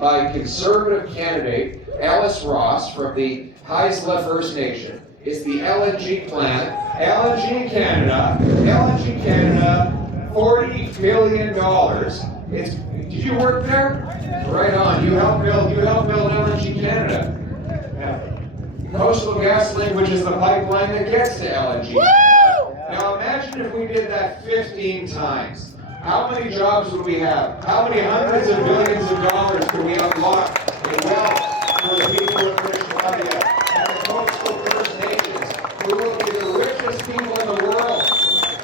by conservative candidate Alice Ross from the Haisla First Nation. It's the LNG plant. LNG Canada, $40 million. Did you work there? Right on. You helped build LNG Canada. Coastal GasLink, which is the pipeline that gets to LNG. Now imagine if we did that 15 times. How many jobs would we have? How many hundreds of billions of dollars could we unlock in wealth for the people of British Columbia and the coastal First Nations, who will be the richest people in the world?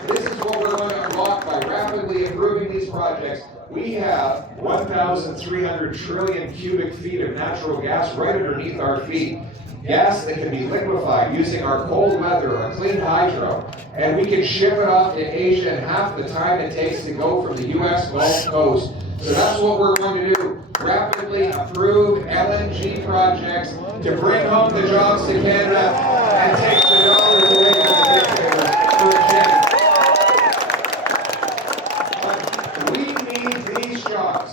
This is what we're going to unlock by rapidly improving these projects. We have 1,300 trillion cubic feet of natural gas right underneath our feet. Gas that can be liquefied using our cold weather or clean hydro, and we can ship it off to Asia in half the time it takes to go from the U.S. Gulf Coast. So that's what we're going to do. Rapidly approve LNG projects to bring home the jobs to Canada and take the dollars away from the dictators for a change. We need these jobs.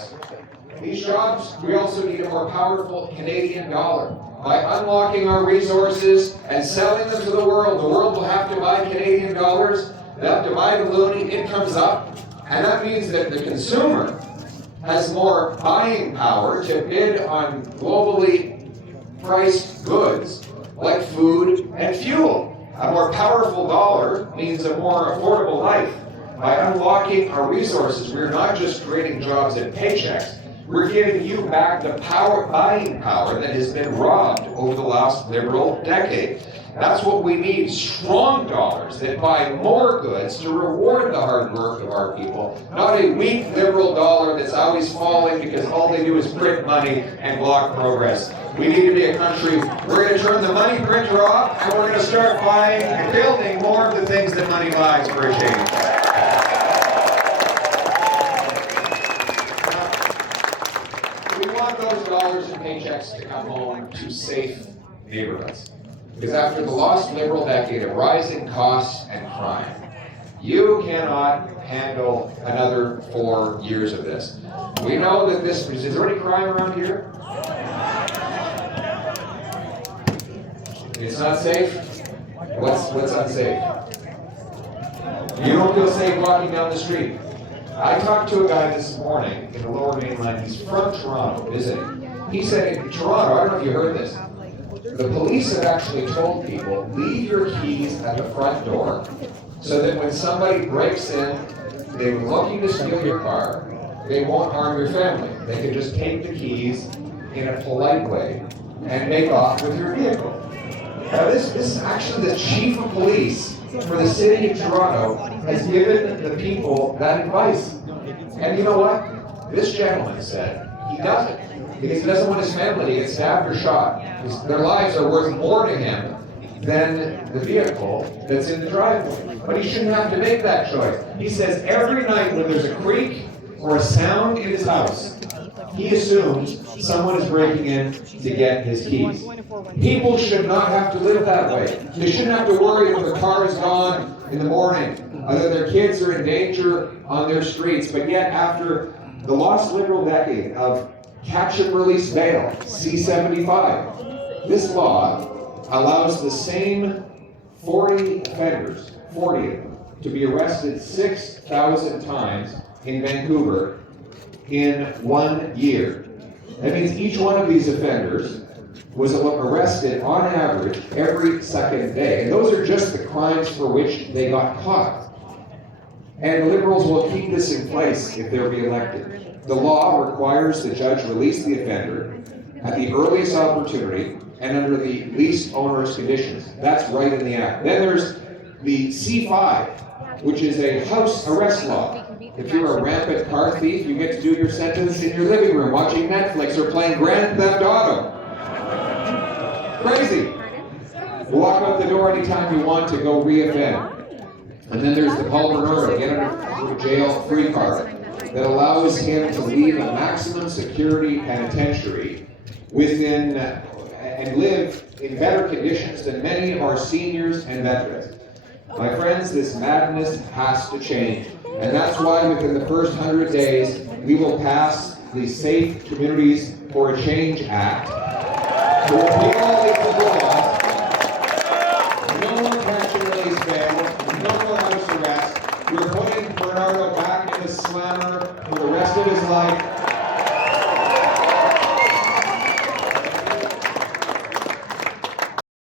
These jobs, we also need a more powerful Canadian dollar. By unlocking our resources and selling them to the world will have to buy Canadian dollars. They'll have to buy the loonie. It comes up. And that means that the consumer has more buying power to bid on globally priced goods like food and fuel. A more powerful dollar means a more affordable life. By unlocking our resources, we're not just creating jobs and paychecks. We're giving you back the buying power that has been robbed over the last Liberal decade. That's what we need, strong dollars that buy more goods to reward the hard work of our people, not a weak Liberal dollar that's always falling because all they do is print money and block progress. We need to be a country, we're going to turn the money printer off, and we're going to start buying and building more of the things that money buys for a change. Those dollars and paychecks to come home to safe neighborhoods. Because after the lost Liberal decade of rising costs and crime, you cannot handle another 4 years of this. We know that is there any crime around here? It's not safe? What's unsafe? You don't feel safe walking down the street. I talked to a guy this morning in the Lower Mainland. He's from Toronto visiting. He said in Toronto, I don't know if you heard this, the police have actually told people, leave your keys at the front door so that when somebody breaks in, they're looking to steal your car, they won't harm your family. They can just take the keys in a polite way and make off with your vehicle. Now this is actually the chief of police for the city of Toronto has given the people that advice. And you know what? This gentleman said he doesn't, because he doesn't want his family to get stabbed or shot. Their lives are worth more to him than the vehicle that's in the driveway. But he shouldn't have to make that choice. He says every night when there's a creak or a sound in his house, he assumes someone is breaking in to get his keys. People should not have to live that way. They shouldn't have to worry when the car is gone in the morning, that their kids are in danger on their streets. But yet, after the lost Liberal decade of catch and release bail, C-75, this law allows the same 40 offenders, 40 of them, to be arrested 6,000 times in Vancouver in 1 year. That means each one of these offenders was arrested on average every second day. And those are just the crimes for which they got caught. And the Liberals will keep this in place if they're re-elected. The law requires the judge release the offender at the earliest opportunity and under the least onerous conditions. That's right in the Act. Then there's the C5, which is a house arrest law. If you're a rampant car thief, you get to do your sentence in your living room watching Netflix or playing Grand Theft Auto. Crazy. Walk out the door anytime you want to go re-offend. And then there's the Palmer get out of jail free card that allows him to leave a maximum security penitentiary within and live in better conditions than many of our seniors and veterans. My friends, this madness has to change. And that's why within the first 100 days, we will pass the Safe Communities for a Change Act to repeal all these legal laws. No more catch and release bail. No more house arrest. We're putting Bernardo back in the slammer for the rest of his life.